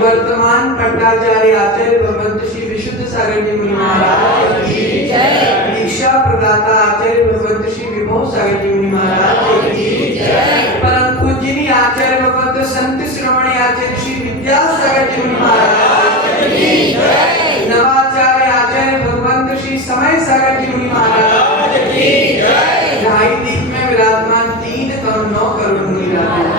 वर्तमान पट्टाचार्य आचार्य भगवंत श्री विशुद्ध सागर जी मुनि महाराज की जय। दीक्षा प्रदाता आचार्य भगवंत श्री विभव सागर जी मुनि महाराज की जय। परम पूजनीय आचार्य भगवंत संत श्रवणी आचार्य श्री विद्यासागर जी मुनि महाराज की जय। नवाचार्य आचार्य भगवंत श्री समय सागर जी मुनि महाराज की जय। ढाई दीप में विराजमान 3 करोड़ 9 करोड़ मुनि राज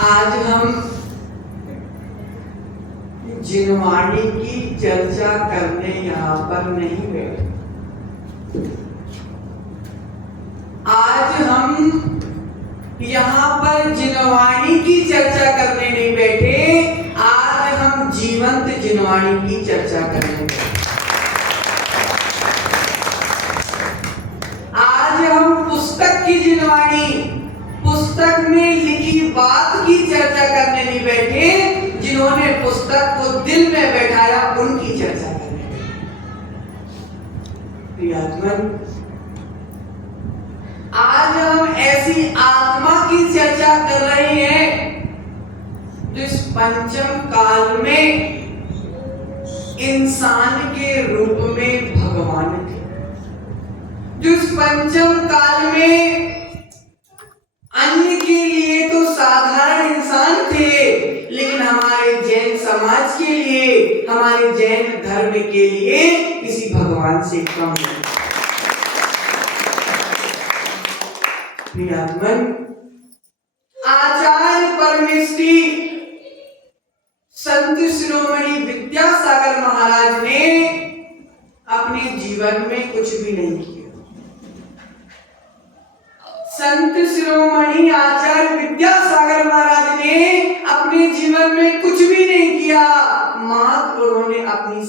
आज हम जिनवाणी की चर्चा करने यहाँ पर नहीं बैठे। आज हम यहाँ पर जिनवाणी की चर्चा करने नहीं बैठे, आज हम जीवंत जिनवाणी की चर्चा करने बैठे। आज हम पुस्तक की जिनवाणी, पुस्तक में लिखी बात की चर्चा करने नहीं बैठे, जिन्होंने पुस्तक को दिल में बैठाया उनकी चर्चा करने बैठे। प्रियात्मन, आज हम ऐसी आत्मा की चर्चा कर रहे हैं जो इस पंचम काल में इंसान के रूप में भगवान थे, जो इस पंचम काल में अन्य के लिए तो साधारण समाज के लिए, हमारे जैन धर्म के लिए किसी भगवान से कम नहीं। प्रियात्मन, आचार्य परमेष्ठी संत शिरोमणि विद्यासागर महाराज ने अपने जीवन में कुछ भी नहीं किया। संत शिरोमणि आचार्य विद्यासागर महाराज ने अपने जीवन में कुछ भी नहीं किया, मात्र उन्होंने अपनी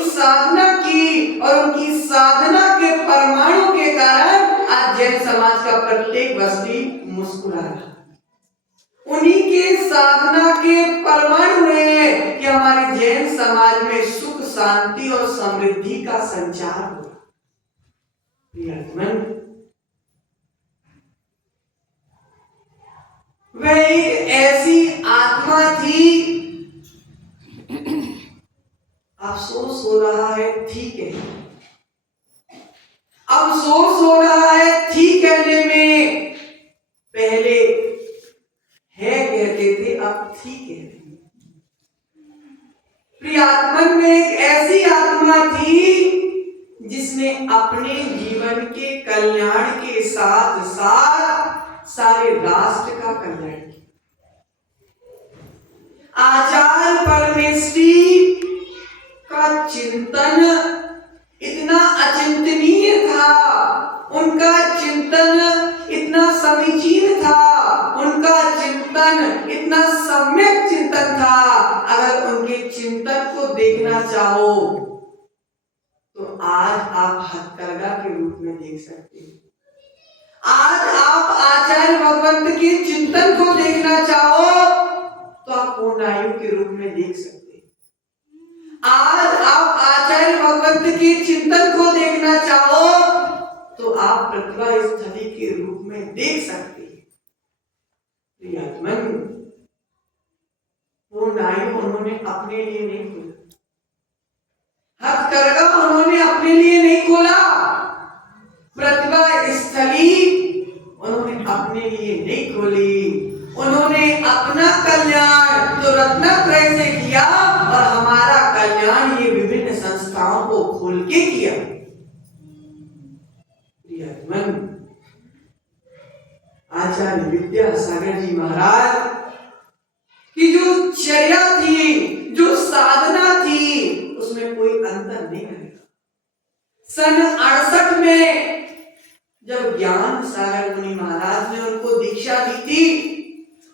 साधना की और उनकी साधना के परमाणु के कारण आज जैन समाज का प्रत्येक व्यक्ति मुस्कुरा रहा है। उन्हीं के साधना के परमाणु है कि हमारे जैन समाज में सुख, शांति और समृद्धि का संचार हो। वह एक ऐसी आत्मा थी, अफसोस हो रहा है, ठीक है, अफसोस हो रहा है ठीक कहने में, पहले है कहते थे, अब ठीक है। प्रियात्मन में एक ऐसी आत्मा थी जिसने अपने जीवन के कल्याण के साथ साथ सारे राष्ट्र का कल्याण किया। आचार्य परमेष्ठी का चिंतन इतना अचिंतनीय था, उनका चिंतन इतना समीचीन था, उनका चिंतन इतना सम्यक चिंतन था। अगर उनके चिंतन को देखना चाहो तो आज आप हथकरघा के रूप में देख सकते हैं। आज आप आचार्य भगवंत के चिंतन को देखना चाहो तो आप पूर्णायु के रूप में देख सकते हैं। आज आप आचार्य भगवंत के चिंतन को देखना चाहो तो आप प्रतिभा स्थली के रूप में देख सकते हैं। प्रियात्मन, पूर्णायु उन्होंने अपने लिए नहीं खोला, हथकरघा उन्होंने अपने लिए नहीं खोला, प्रतिभा स्थली उन्होंने अपने लिए नहीं खोली। उन्होंने अपना कल्याण तो रत्नत्रय से किया और हमारा कल्याण ये विभिन्न संस्थाओं को खोल के किया। आचार्य विद्यासागर जी महाराज की जो चर्या थी, जो साधना थी, उसमें कोई अंतर नहीं है। सन 68 में जब ज्ञान सागर मुनि महाराज ने उनको दीक्षा दी थी,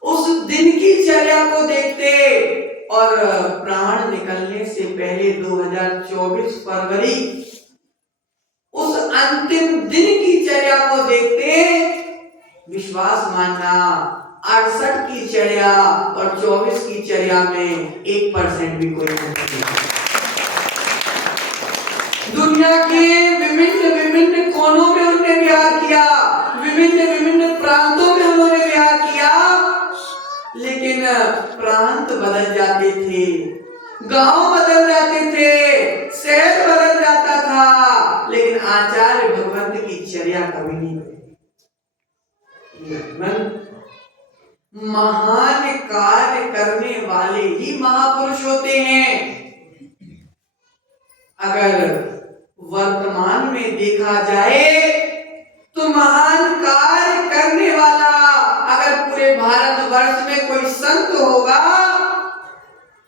उस दिन की चर्या को देखते और प्राण निकलने से पहले 2024 फरवरी उस अंतिम दिन की चर्या को देखते, विश्वास मानना 68 की चर्या और 24 की चर्या में 1% भी कोई नहीं। दुनिया के विभिन्न कोनों में उन्होंने विहार किया, विभिन्न प्रांतों में उन्होंने विहार किया, लेकिन प्रांत बदल जाते थे, गांव बदल जाते थे, शहर बदल जाता था, लेकिन आचार्य भगवंत की चर्या कभी नहीं बदली। महान कार्य करने वाले ही महापुरुष होते हैं। अगर वर्तमान में देखा जाए तो महान कार्य करने वाला अगर पूरे भारतवर्ष में कोई संत होगा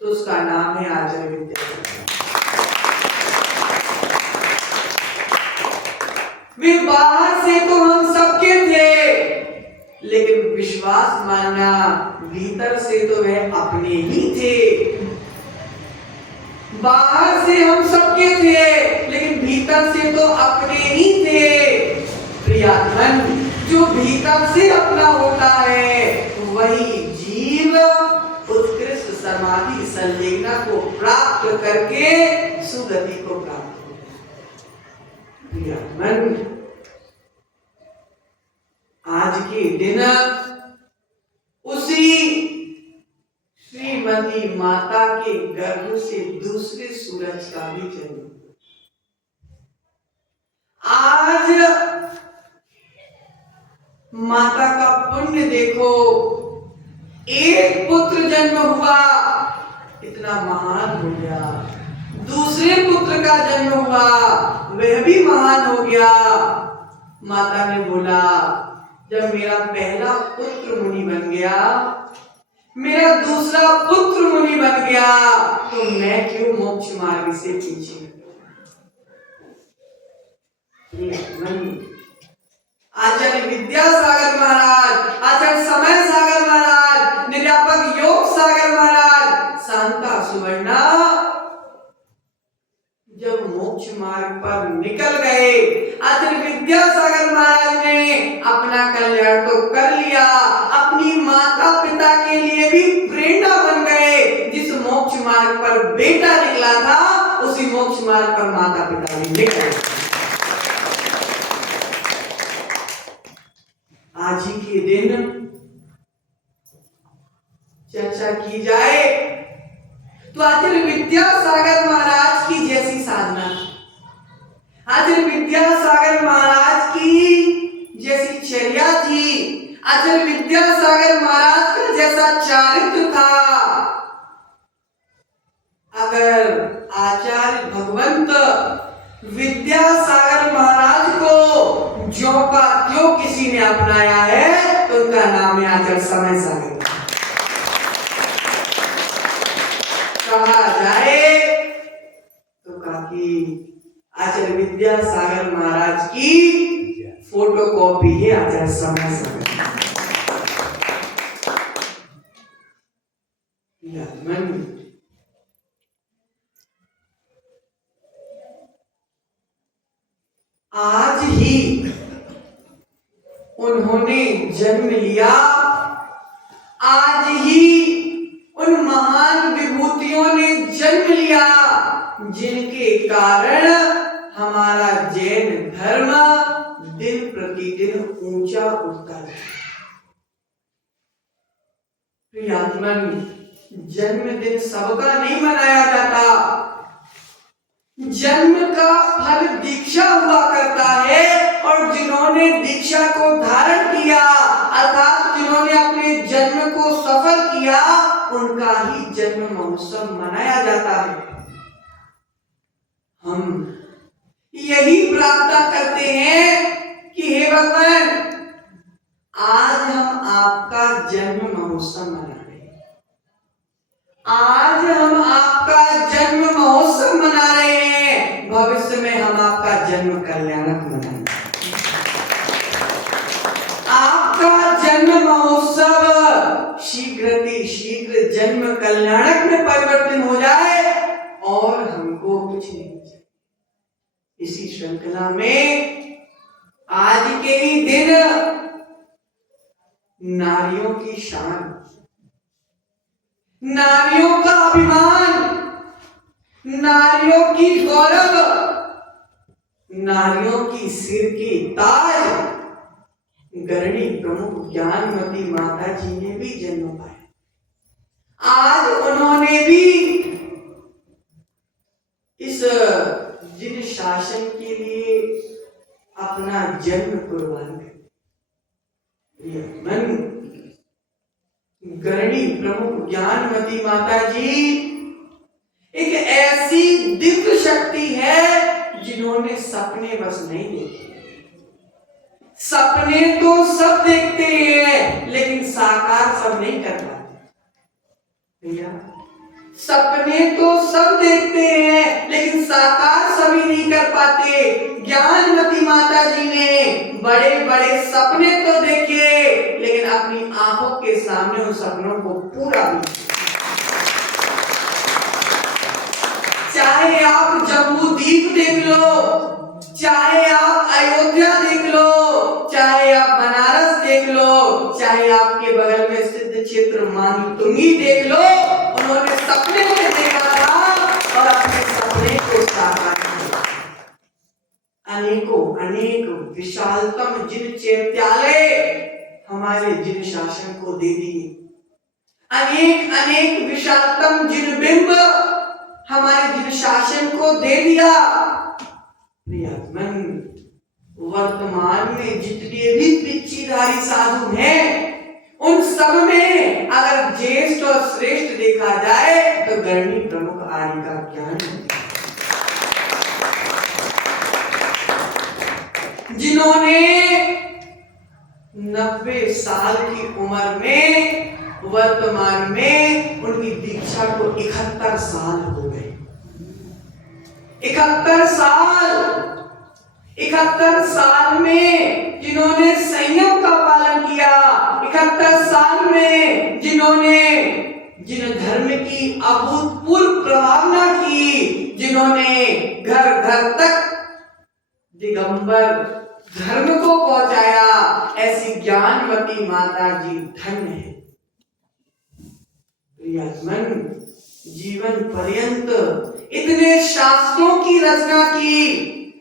तो उसका नाम है आचार्य विद्यासागर। वे बाहर से तो हम सबके थे, लेकिन विश्वास मानना भीतर से तो वह अपने ही थे। बाहर से हम सबके थे, लेकिन भीतर से तो अपने ही थे। प्रियात्मन, जो भीतर से अपना होता है वही जीव उत्कृष्ट समाधि संलग्नता को प्राप्त करके सुगति को प्राप्त होता है। प्रियात्मन, आज के दिन उसी श्रीमती माता के गर्भ से दूसरे सूरज का भी जन्म। आज माता का पुण्य देखो, एक पुत्र जन्म हुआ, इतना महान हो गया। दूसरे पुत्र का जन्म हुआ, वह भी महान हो गया। माता ने बोला, जब मेरा पहला पुत्र मुनि बन गया, मेरा दूसरा पुत्र मुनि बन गया, तो मैं क्यों मोक्ष मार्ग से पीछे? आचार्य विद्यासागर महाराज, आचार्य समय सागर महाराज, निरापक योग सागर महाराज, शांता सुवर्णा जब मोक्ष मार्ग पर निकल गए, आचार्य विद्यासागर महाराज ने अपना कल्याण तो कर लिया, अपनी माता पिता के लिए भी प्रेरणा बन गए। जिस मोक्ष मार्ग पर बेटा निकला था, उसी मोक्ष मार्ग पर माता पिता भी निकले। आज ही के दिन चर्चा की जाए तो आचार्य विद्यासागर महाराज की जैसी साधना, आचार्य विद्यासागर महाराज की जैसी चर्या थी, आचार्य विद्यासागर महाराज का जैसा चारित्र था, अगर आचार्य भगवंत विद्यासागर महाराज को ज्यों का त्यों किसी ने अपनाया है, तो उनका नाम है आचार्य समय सागर। कहा जाए तो काकी आचार्य विद्यासागर महाराज की फोटोकॉपी है आचार्य समय सागर। आज ही उन्होंने जन्म लिया, आज ही उन महान विभूतियों ने जन्म लिया, जिनके कारण हमारा जैन धर्म दिन प्रतिदिन ऊंचा उठता है। प्रियात्मन, जन्मदिन सबका नहीं मनाया जाता, जन्म का फल दीक्षा हुआ करता है, और जिन्होंने दीक्षा को धारण किया, अर्थात जिन्होंने अपने जन्म को सफल किया, उनका ही जन्म महोत्सव मनाया जाता है। हम यही प्रार्थना करते हैं कि हे भगवान, आज हम आपका जन्म महोत्सव मना रहे हैं, आज हम आपका जन्म महोत्सव मना रहे हैं, भविष्य में हम आपका जन्म कल्याणक मनाएंगे। आपका जन्म महोत्सव शीघ्र जन्म कल्याणक में परिवर्तन हो जाए, और हमको कुछ नहीं चाहिए। इसी श्रृंखला में आज के ही दिन नारियों की शान, नारियों का अभिमान, नारियों की गौरव, नारियों की सिर की ताज गरणी प्रमुख ज्ञानमती माता जी ने भी जन्म पाया। आज उन्होंने भी इस जिन शासन के लिए अपना जन्म कुर्बान कर दिया। गरणी प्रमुख ज्ञानमती माता जी एक ऐसी दिव्य शक्ति है, जिन्होंने सपने बस नहीं देखे। सपने तो सब देखते हैं, लेकिन साकार सब नहीं कर पाते भैया। सपने तो सब देखते हैं, लेकिन साकार सभी नहीं कर पाते। ज्ञानमती माता जी ने बड़े बड़े सपने तो देखे, लेकिन अपनी आंखों के सामने उन सपनों को पूरा भी। चाहे आप जम्मू द्वीप देख लो, चाहे आप अयोध्या देख लो, चाहे आप बनारस देख लो, चाहे आपके बगल में सिद्ध क्षेत्र मानतुंगी देख लो, उन्होंने सपने में देखा था और अपने सपने को साकार किया। अनेक विशालतम जिन चैत्यालय हमारे जिन शासन को दे दिए, अनेक विशालतम जिन बिंब हमारे जिन शासन को दे दिया। प्रियतमन, वर्तमान में जितने भी पिच्चीधारी साधु हैं, उन सब में अगर सर्वश्रेष्ठ देखा जाए तो गरणी प्रमुख आर्य का ज्ञान है, जिन्होंने 90 साल की उम्र में वर्तमान में उनकी दीक्षा को 71 साल हो गए। 71 साल में जिन्होंने संयम का पालन किया, 71 साल में जिन्होंने जिन धर्म की अभूतपूर्व प्रभावना की, जिन्होंने घर घर तक दिगंबर धर्म को पहुंचाया, ऐसी ज्ञानवती माता जी धन्य है। प्रियजन, जीवन पर्यंत इतने शास्त्रों की रचना की,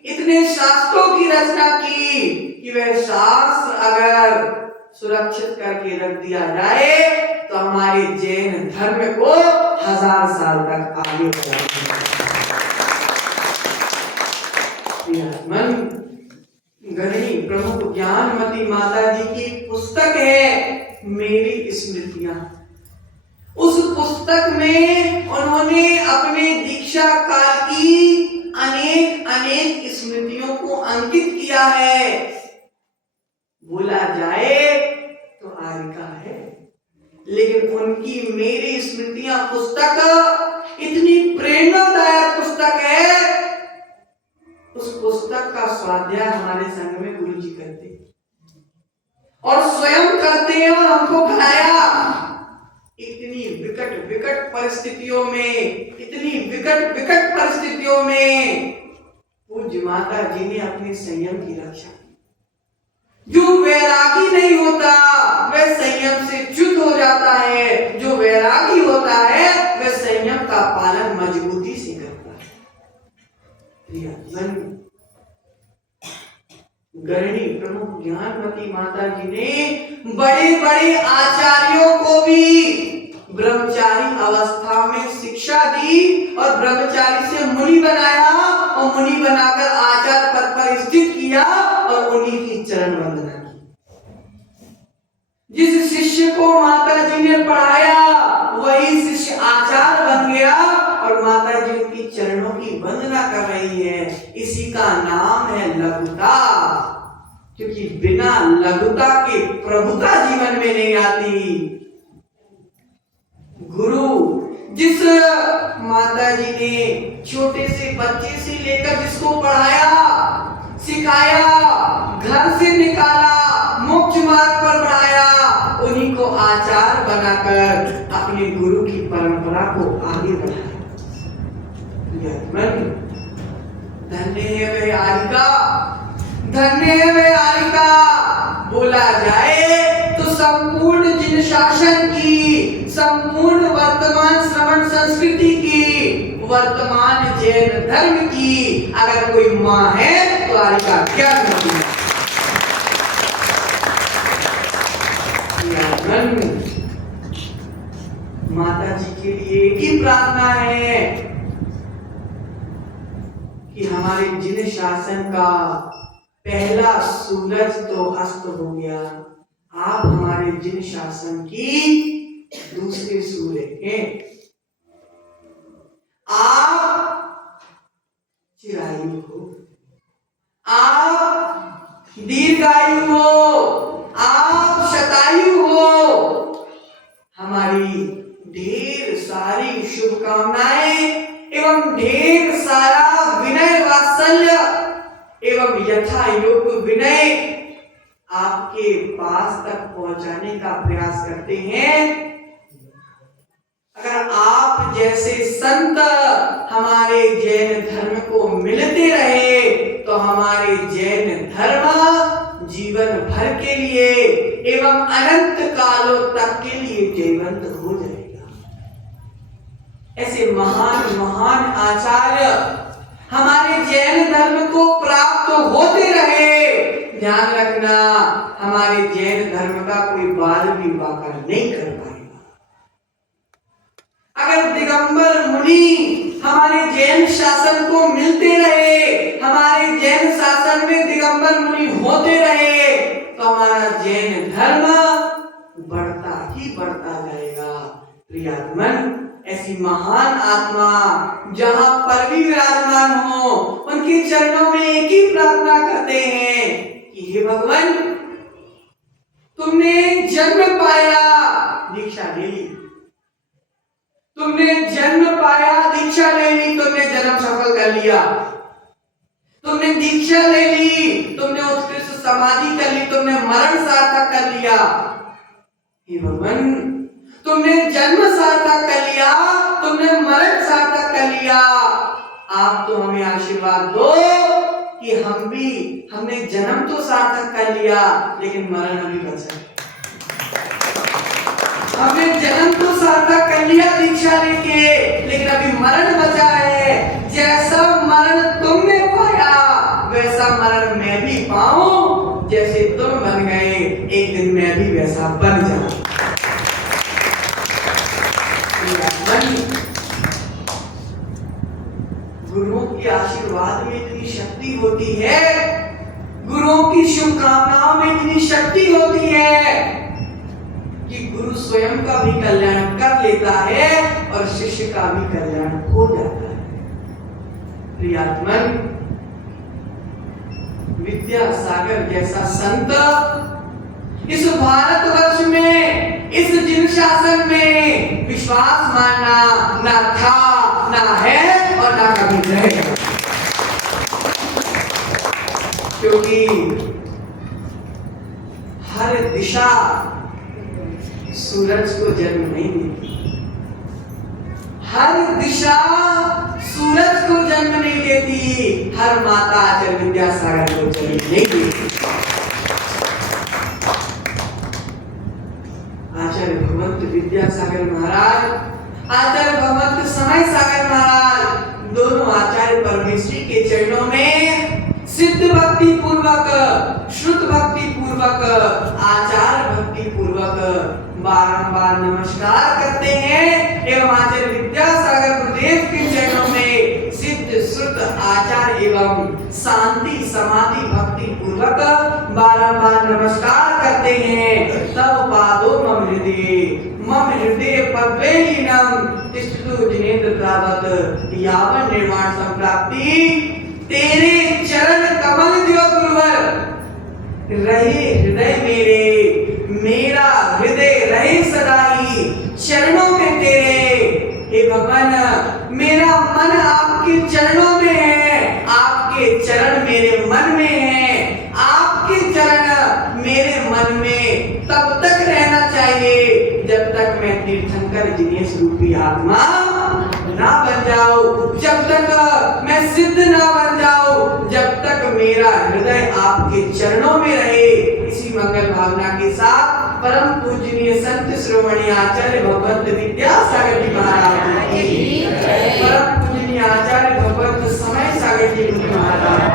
इतने शास्त्रों की रचना की कि वह शास्त्र अगर सुरक्षित करके रख दिया जाए तो हमारे जैन धर्म को 1000 साल तक आगे बढ़ाएगा। गरणी प्रमुख ज्ञानमती माता जी की पुस्तक है मेरी स्मृतियां। उस पुस्तक में उन्होंने अपने दीक्षा काल की अनेक स्मृतियों को अंकित किया है। बोला जाए तो आर्यिका है, लेकिन उनकी मेरी स्मृतियां पुस्तक इतनी प्रेरणादायक पुस्तक है। उस पुस्तक का स्वाध्याय हमारे संघ में गुरु जी करते और स्वयं करते हैं और हमको कराया। इतनी विकट परिस्थितियों में, इतनी विकट परिस्थितियों में पूज्य माता जी ने अपने संयम की रक्षा की। जो वैरागी नहीं होता वह संयम से च्युत हो जाता है, जो वैरागी होता है वह संयम का पालन मजबूती से करता है। गरणी प्रमुख ज्ञानवती माता जी ने बड़े आचार्यों को भी ब्रह्मचारी अवस्था में शिक्षा दी और ब्रह्मचारी से मुनि बनाया और मुनि बनाकर आचार्य पद पर स्थित किया और उन्हीं की चरण वंदना की। जिस शिष्य को माता जी ने पढ़ाया वही शिष्य आचार्य बन गया और माता जी उनकी चरणों की वंदना कर रही है। इसी का नाम है लघुता, क्योंकि बिना लघुता के प्रभुता जीवन में नहीं आती। गुरु जिस माता जी ने छोटे से बच्चे से लेकर जिसको पढ़ाया, सिखाया, घर से निकाला, मोक्ष मार्ग पर बढ़ाया, उन्हीं को आचार्य बनाकर अपने गुरु की परंपरा को आगे बढ़ाया। धन्य है वे आर्यिका, धन्य है वे आर्यिका। बोला जाए तो संपूर्ण जिन शासन की, संपूर्ण वर्तमान श्रवण संस्कृति की, वर्तमान जैन धर्म की अगर कोई माँ है तो आर्यिका क्या करती है? माता जी के लिए एक ही प्रार्थना है कि हमारे जिन शासन का पहला सूरज तो अस्त हो गया, आप हमारे जिन शासन की दूसरे सूर्य हैं। आप चिरायु हो, आप दीर्घायु हो, आप शतायु हो। हमारी ढेर सारी शुभकामनाएं एवं ढेर सारा विनय वात्सल्य एवं यथा योग्य विनय आपके पास तक पहुंचाने का प्रयास करते हैं। अगर आप जैसे संत हमारे जैन धर्म को मिलते रहे तो हमारे जैन धर्म जीवन भर के लिए एवं अनंत कालों तक के लिए जीवंत हो जाएगा। ऐसे महान आचार्य हमारे जैन धर्म को प्राप्त होते रहे। ध्यान रखना, हमारे जैन धर्म का कोई बाल भी वाकर नहीं कर पाएगा। अगर दिगंबर मुनि हमारे जैन शासन को मिलते रहे, हमारे जैन शासन में दिगंबर मुनि होते रहे तो हमारा जैन धर्म बढ़ता ही बढ़ता जाएगा। प्रियात्मन, ऐसी महान आत्मा जहां पर भी विराजमान हो, उनके चरणों में एक ही प्रार्थना करते हैं कि हे भगवान, तुमने जन्म पाया, दीक्षा ले ली। तुमने जन्म पाया, दीक्षा ले ली, तुमने जन्म सफल कर लिया। तुमने दीक्षा ले ली, तुमने उत्कृष्ट समाधि कर ली, तुमने मरण सार्थक कर लिया। हे भगवान, तुमने जन्म सार्थक कर लिया, तुमने मरण सार्थक कर लिया। आप तो हमें आशीर्वाद दो कि हमने जन्म तो सार्थक कर लिया, लेकिन मरण अभी बचा है। हमने जन्म तो सार्थक कर लिया दीक्षा लेके, लेकिन अभी मरण बचा है। जैसा मरण तुमने पाया, वैसा मरण मैं भी पाऊं। जैसे तुम बन गए, एक दिन मैं भी वैसा बन जाऊं। गुरुओं के आशीर्वाद में इतनी शक्ति होती है, गुरुओं की शुभकामनाओं में इतनी शक्ति होती है कि गुरु स्वयं का भी कल्याण कर लेता है और शिष्य का भी कल्याण हो जाता है। प्रियात्मन, विद्यासागर जैसा संत इस भारतवर्ष में, इस जिन शासन में विश्वास मानना ना था, ना है और ना कभी रहेगा। क्योंकि हर दिशा सूरज को जन्म नहीं देती, हर दिशा सूरज को जन्म नहीं देती, हर माता आचार्य विद्यासागर को जन्म नहीं देती। आचार्य भगवंत विद्यासागर महाराज, आचार्य भगवंत समय सागर महाराज, दोनों आचार्य परमेश्वरी के चरणों में सिद्ध भक्ति पूर्वक, श्रुत भक्ति पूर्वक, आचार भक्ति पूर्वक बारंबार नमस्कार करते हैं एवं आचार्य विद्यासागर गुरुदेव के चरणों में सिद्ध, श्रुत, आचार एवं शांति समाधि भक्ति पूर्वक बारंबार नमस्कार करते हैं। तब पादो मम हृदय पद्मेलीनम तिष्ठतु जिनेन्द्र तावत यावन निर्वाण संप्राप्ति। तेरे चरण कमल जो गुरुवर रहे हृदय मेरे, मेरा हृदय रहे सदा ही चरणों में तेरे। हे भगवान, मेरा मन आपके चरणों में है, आपके चरण मेरे मन में है, आपके चरण मेरे मन में तब तक रहना चाहिए जब तक मैं तीर्थंकर जिनेश रूपी आत्मा ना बन जाऊं, जब तक मैं सिद्ध ना बन जाऊं, जब तक मेरा हृदय आपके चरणों में रहे। इसी मंगल भावना के साथ परम पूजनीय संत श्रोमणी आचार्य भगवंत विद्यासागर जी महाराज की, परम पूजनीय आचार्य भगवंत समय सागर जी महाराज